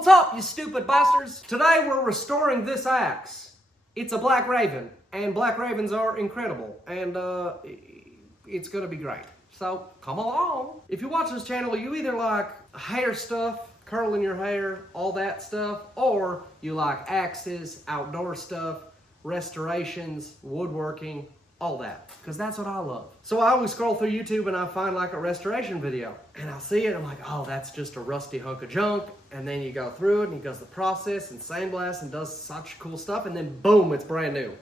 What's up, you stupid bastards? Today we're restoring this axe. It's a black raven, and black ravens are incredible, and it's gonna be great. So come along. If you watch this channel, you either like hair stuff, curling your hair, all that stuff, or you like axes, outdoor stuff, restorations, woodworking, all that, because that's what I love. So I always scroll through YouTube and I find like a restoration video, and I see it, I'm like, oh, that's just a rusty hunk of junk. And then you go through it and he does the process and sandblasts and does such cool stuff, and then boom, it's brand new.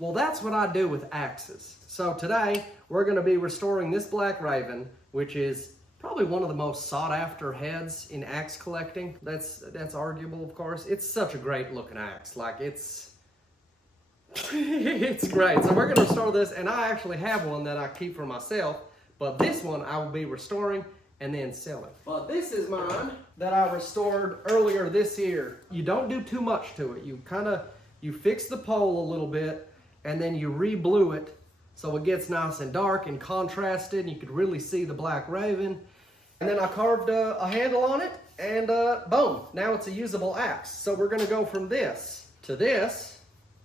Well, that's what I do with axes. So today we're going to be restoring this black raven, which is probably one of the most sought after heads in axe collecting. That's arguable, of course. It's such a great looking axe. Like, it's it's great. So we're going to restore this, and I actually have one that I keep for myself, but this one I will be restoring and then selling. But this is mine that I restored earlier this year. You don't do too much to it. You fix the pole a little bit, and then you re-blue it so it gets nice and dark and contrasted, and you could really see the black raven. And then I carved a handle on it, and boom, now it's a usable axe. So we're gonna go from this to this,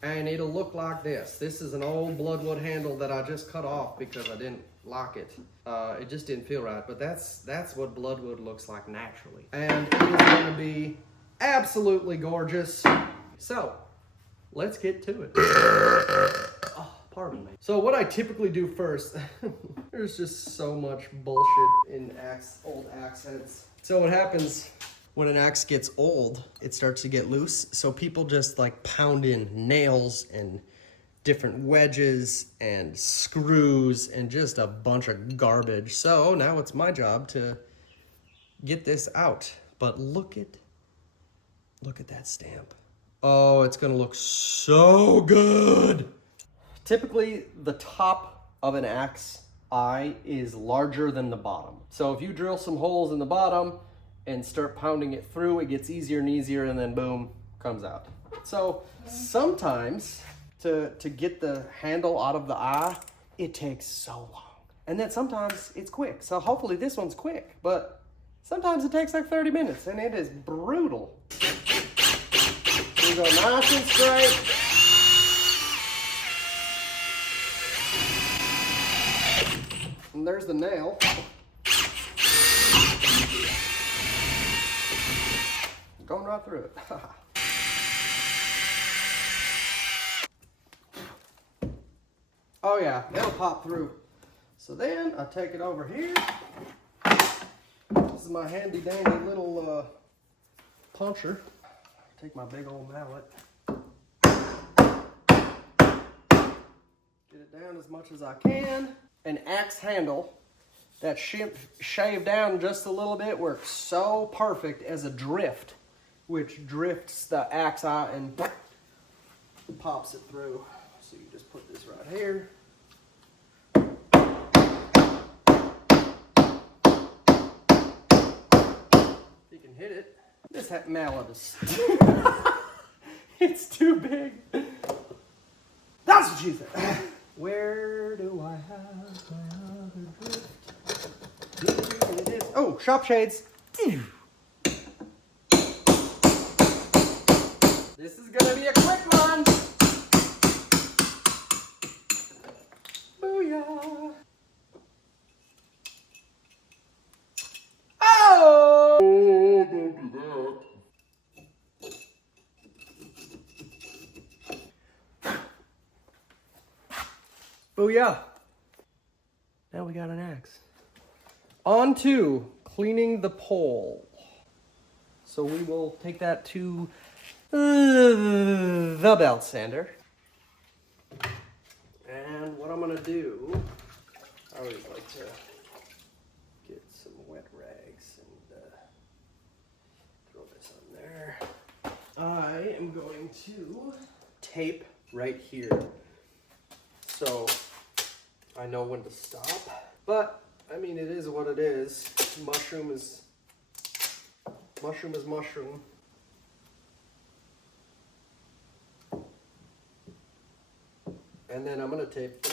and it'll look like this. This is an old Bloodwood handle that I just cut off because I didn't like it. It just didn't feel right, but that's what Bloodwood looks like naturally. And it is gonna be absolutely gorgeous. So, let's get to it. Oh, pardon me. So what I typically do first, there's just so much bullshit in old axe heads. So what happens when an axe gets old, it starts to get loose. So people just like pound in nails and different wedges and screws and just a bunch of garbage. So now it's my job to get this out. But look at that stamp. Oh, it's gonna look so good. Typically, the top of an axe eye is larger than the bottom. So if you drill some holes in the bottom and start pounding it through, it gets easier and easier, and then boom, comes out. So sometimes to get the handle out of the eye, it takes so long. And then sometimes it's quick. So hopefully this one's quick, but sometimes it takes like 30 minutes, and it is brutal. We go nice and straight. And there's the nail. Going right through it. Oh yeah, it'll pop through. So then I take it over here. This is my handy dandy little puncher. Take my big old mallet. Get it down as much as I can. An axe handle that shaved down just a little bit works so perfect as a drift, which drifts the axe eye and pops it through. So you just put this right here. You can hit it. This mallet is it's too big. That's what you think. Where do I have my other drift? Here it is. Oh, shop shades. This is gonna be a quick one. Booyah. Oh! Don't do that. Booyah. Now we got an axe. On to cleaning the pole. So we will take that to the belt sander. And what I'm gonna do, I always like to get some wet rags and throw this on there. I am going to tape right here, so I know when to stop. But I mean, it is what it is. Mushroom is mushroom. And then I'm gonna tape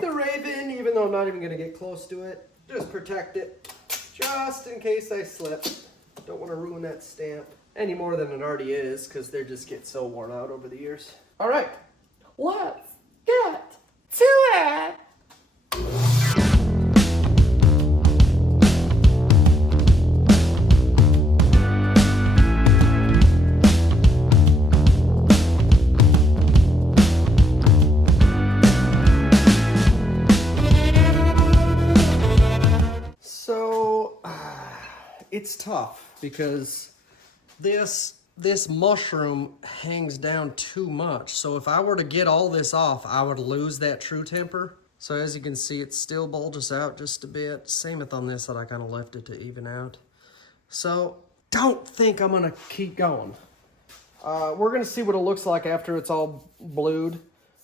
the raven, even though I'm not even gonna get close to it. Just protect it, just in case I slip. Don't want to ruin that stamp any more than it already is, because they just get so worn out over the years. All right, let's get to it. So it's tough because this mushroom hangs down too much. So if I were to get all this off, I would lose that true temper. So as you can see, it still bulges out just a bit. Same with on this that I kind of left it to even out. So don't think I'm gonna keep going. We're gonna see what it looks like after it's all blued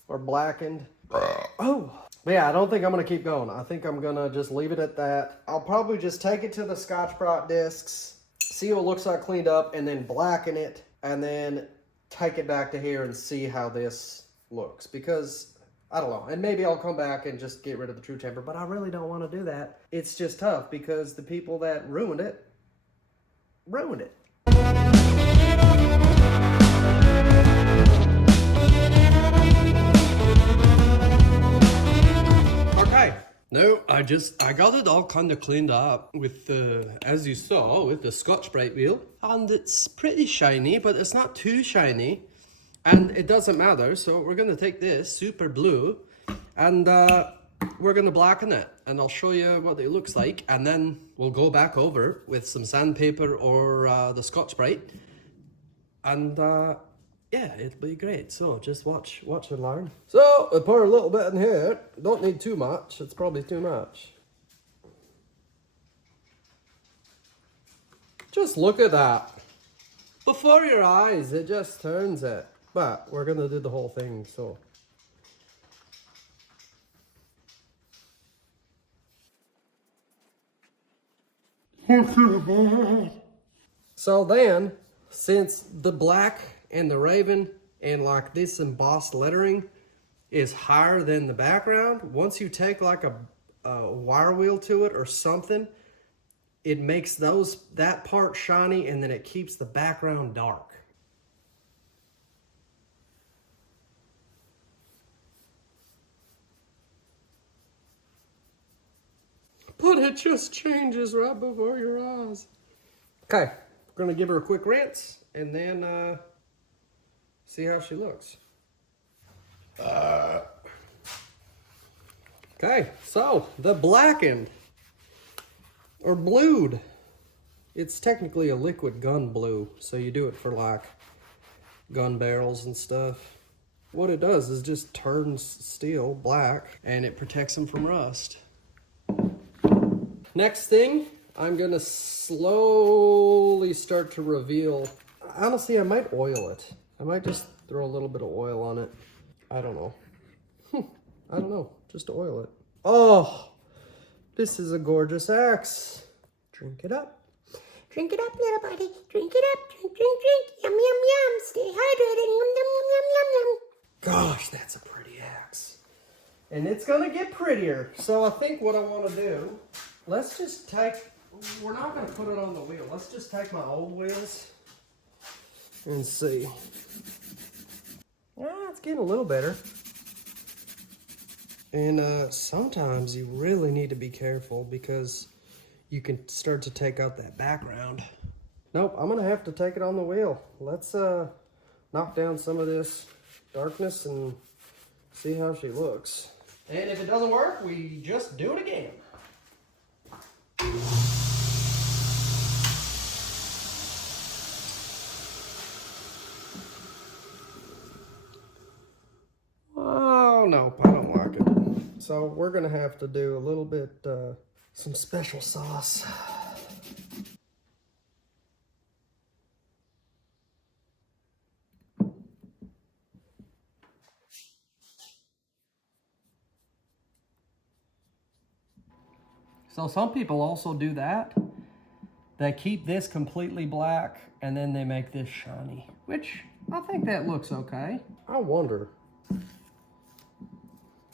or blackened. Oh, but yeah, I don't think I'm gonna keep going. I think I'm gonna just leave it at that. I'll probably just take it to the Scotch-Brite discs, see what it looks like cleaned up, and then blacken it, and then take it back to here and see how this looks. Because, I don't know, and maybe I'll come back and just get rid of the true temper, but I really don't want to do that. It's just tough because the people that ruined it, ruined it. Okay. No, I got it all kind of cleaned up with the, as you saw, with the Scotch-Brite wheel. And it's pretty shiny, but it's not too shiny. And it doesn't matter, so we're gonna take this super blue and we're gonna blacken it. And I'll show you what it looks like. And then we'll go back over with some sandpaper or the Scotch-Brite. And yeah, it'll be great. So just watch and learn. So I pour a little bit in here. Don't need too much. It's probably too much. Just look at that. Before your eyes, it just turns it. But we're gonna do the whole thing, so. So then, since the black and the raven and like this embossed lettering is higher than the background, once you take like a wire wheel to it or something, it makes that part shiny and then it keeps the background dark. But it just changes right before your eyes. Okay, we're gonna give her a quick rinse and then see how she looks. Okay, so the blackened or blued. It's technically a liquid gun blue, so you do it for like gun barrels and stuff. What it does is just turns steel black and it protects them from rust. Next thing, I'm gonna slowly start to reveal. Honestly, I might oil it. I might just throw a little bit of oil on it. I don't know. I don't know, just oil it. Oh, this is a gorgeous axe. Drink it up. Drink it up, little buddy. Drink it up. Drink, drink, drink. Yum, yum, yum. Stay hydrated. Yum, yum, yum, yum, yum, yum. Gosh, that's a pretty axe. And it's gonna get prettier. So I think what I wanna do, let's just take, we're not gonna put it on the wheel. Let's just take my old wheels and see. It's getting a little better. And sometimes you really need to be careful because you can start to take out that background. Nope, I'm gonna have to take it on the wheel. Let's knock down some of this darkness and see how she looks. And if it doesn't work, we just do it again. Oh, no, I don't like it. So we're gonna have to do a little bit, some special sauce. So some people also do that. They keep this completely black and then they make this shiny, which I think that looks okay. I wonder.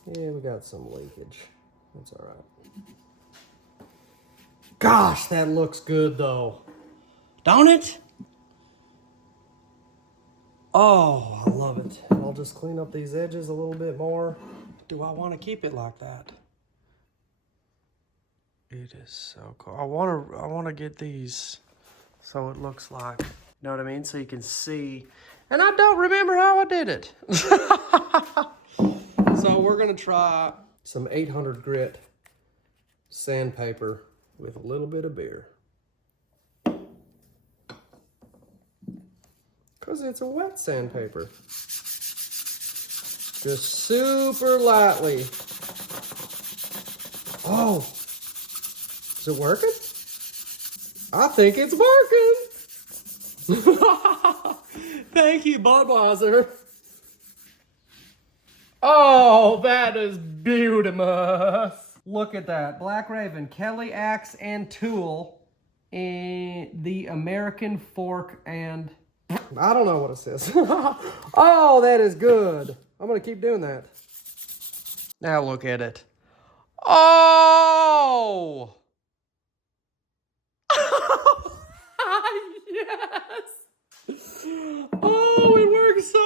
Yeah, we got some leakage. That's all right. Gosh, that looks good though. Don't it? Oh, I love it. I'll just clean up these edges a little bit more. Do I want to keep it like that? It is so cool. I want to get these so it looks like, you know what I mean? So you can see. And I don't remember how I did it. So we're going to try some 800 grit sandpaper with a little bit of beer. Because it's a wet sandpaper. Just super lightly. Oh, is it working? I think it's working. Thank you, Budweiser. Oh, that is beautiful. Look at that. Black Raven, Kelly Axe and Tool, and the American Fork and... I don't know what it says. Oh, that is good. I'm going to keep doing that. Now look at it. Oh! Yes! Oh, it works so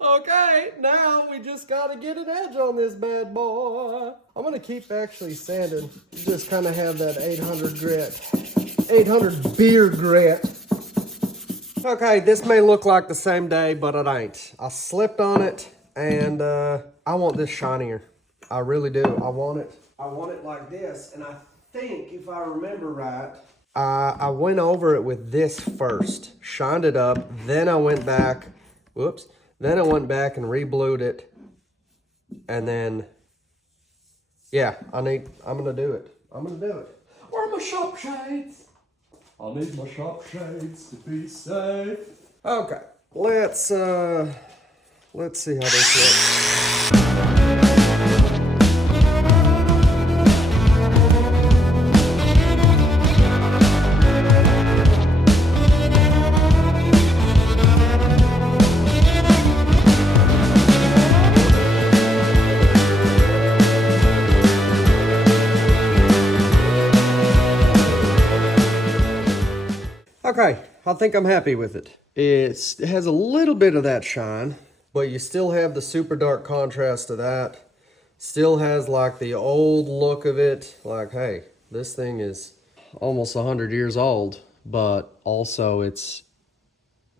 well. Okay, now we just got to get an edge on this bad boy. I'm going to keep actually sanding. Just kind of have that 800 grit. 800 beer grit. Okay, this may look like the same day, but it ain't. I slipped on it, and I want this shinier. I really do. I want it like this, and I think, if I remember right, I went over it with this first, shined it up, then I went back, then I went back and re-blued it, and then, yeah, I'm gonna do it. Where are my shop shades? I need my shop shades to be safe. Okay, let's see how this looks. Okay, I think I'm happy with it. It has a little bit of that shine, but you still have the super dark contrast to that. Still has like the old look of it. Like, hey, this thing is almost 100 years old, but also it's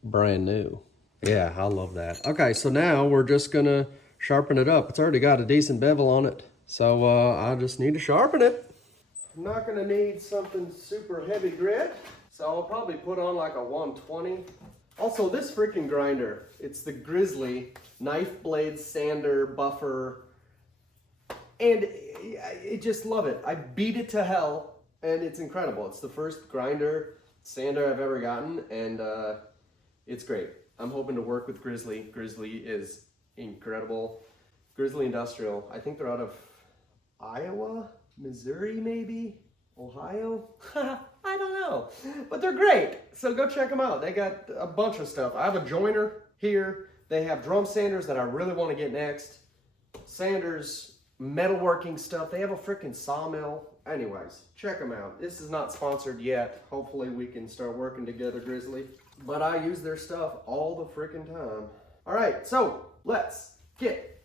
brand new. Yeah, I love that. Okay, so now we're just gonna sharpen it up. It's already got a decent bevel on it, so I just need to sharpen it. I'm not gonna need something super heavy grit. So I'll probably put on like a 120. Also, this freaking grinder, it's the Grizzly knife blade sander buffer. And I just love it. I beat it to hell, and it's incredible. It's the first grinder sander I've ever gotten, and it's great. I'm hoping to work with Grizzly. Grizzly is incredible. Grizzly Industrial, I think they're out of Iowa, Missouri maybe? Ohio? I don't know, but they're great. So go check them out. They got a bunch of stuff. I have a joiner here. They have drum sanders that I really want to get next. Sanders, metalworking stuff. They have a freaking sawmill. Anyways, check them out. This is not sponsored yet. Hopefully we can start working together, Grizzly. But I use their stuff all the freaking time. All right, so let's get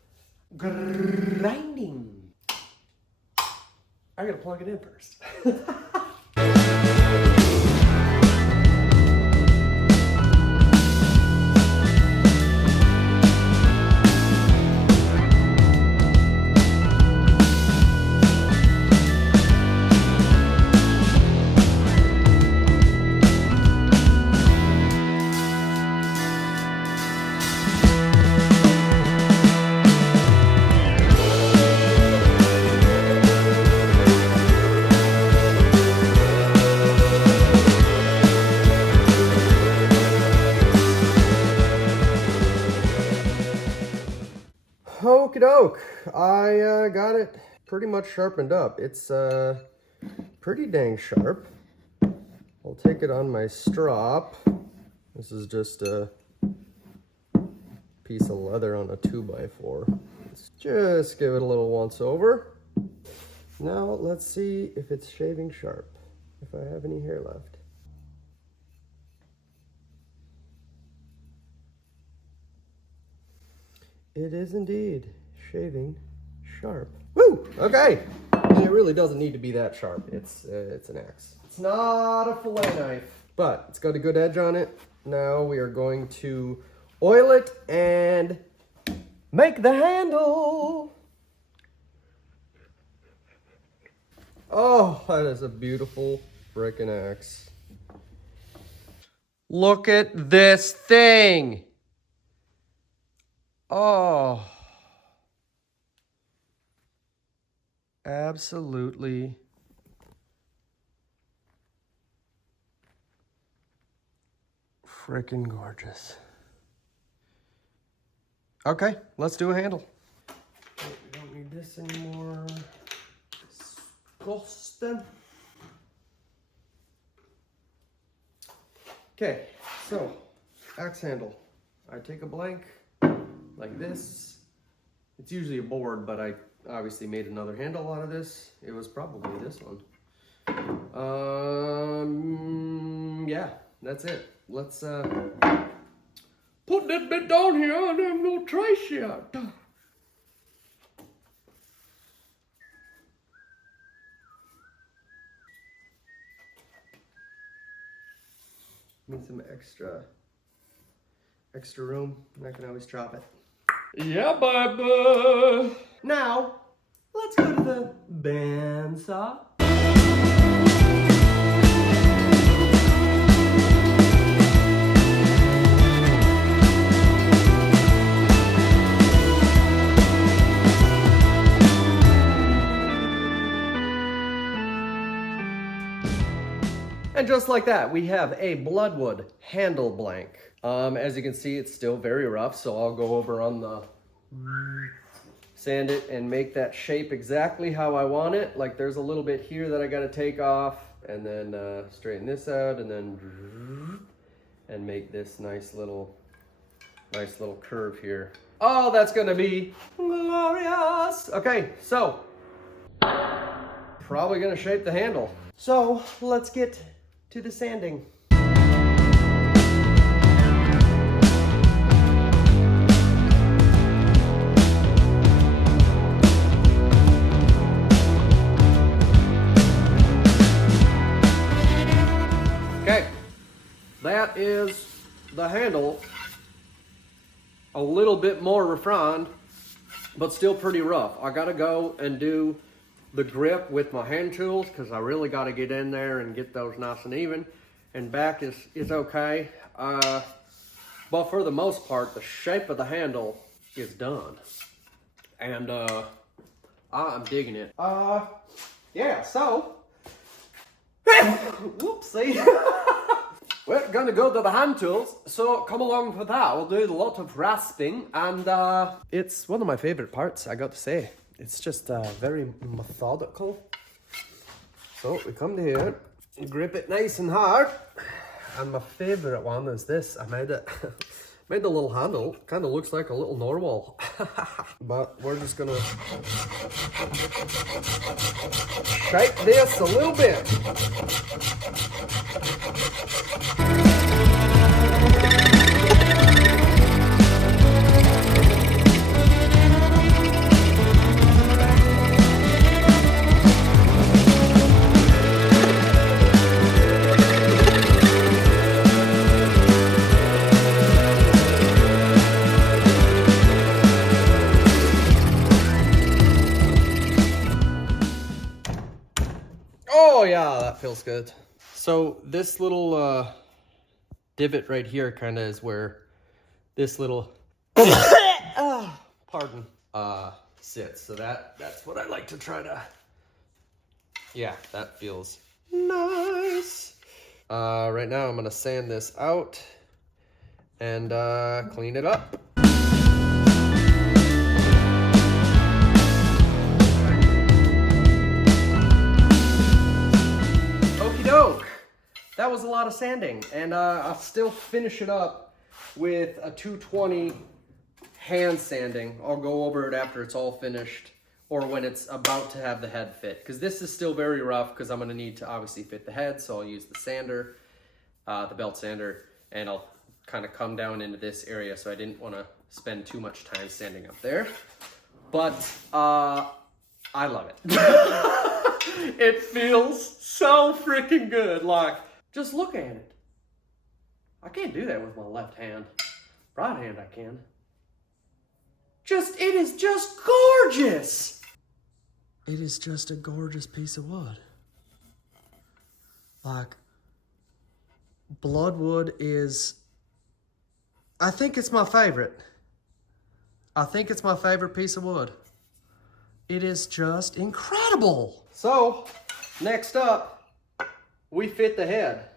grinding. I gotta plug it in first. Okie doke. I got it pretty much sharpened up. It's pretty dang sharp. I'll take it on my strop. This is just a piece of leather on a 2x4. Let's just give it a little once over. Now let's see if it's shaving sharp, if I have any hair left. It is indeed shaving sharp. Woo! Okay. And it really doesn't need to be that sharp. It's an axe. It's not a fillet knife, but it's got a good edge on it. Now we are going to oil it and make the handle. Oh, that is a beautiful frickin' axe. Look at this thing. Oh. Absolutely frickin' gorgeous. Okay, let's do a handle. We don't need this anymore. Disgusting. Okay, so axe handle. I take a blank like this. It's usually a board, but I obviously made another handle out of this. It was probably this one. Yeah, that's it. Let's put that bit down here. I have no trace yet. Need some extra room, and I can always chop it. Yeah, baby. Now, let's go to the bandsaw. And just like that, we have a Bloodwood handle blank. As you can see, it's still very rough, so I'll go over on the sand it and make that shape exactly how I want it. Like there's a little bit here that I gotta take off, and then straighten this out, and then make this nice little curve here. Oh, that's gonna be glorious. Okay, so probably gonna shape the handle. So let's get to the sanding. Okay, that is the handle. A little bit more refined, but still pretty rough. I gotta go and do the grip with my hand tools because I really got to get in there and get those nice and even. And back is okay, but for the most part the shape of the handle is done, and I'm digging it. Yeah, so whoopsie. We're gonna go to the hand tools, so come along for that. We'll do a lot of rasping, and it's one of my favorite parts, I got to say. It's just very methodical. So we come to here, grip it nice and hard. And my favorite one is this. I made it, made the little handle. Kind of looks like a little narwhal. But we're just gonna shape this a little bit. Oh yeah, that feels good. So this little divot right here kind of is where this little pardon sits. So that's what I like to try to. Yeah, that feels nice. Right now I'm gonna sand this out and clean it up. That was a lot of sanding, and I'll still finish it up with a 220 hand sanding. I'll go over it after it's all finished, or when it's about to have the head fit, because this is still very rough because I'm going to need to obviously fit the head, so I'll use the sander, the belt sander, and I'll kind of come down into this area, so I didn't want to spend too much time standing up there. But I love it. It feels so freaking good. Like, just look at it. I can't do that with my left hand. Right hand I can. It is just gorgeous. It is just a gorgeous piece of wood. Like, Bloodwood is, I think it's my favorite. I think it's my favorite piece of wood. It is just incredible. So, next up, we fit the head.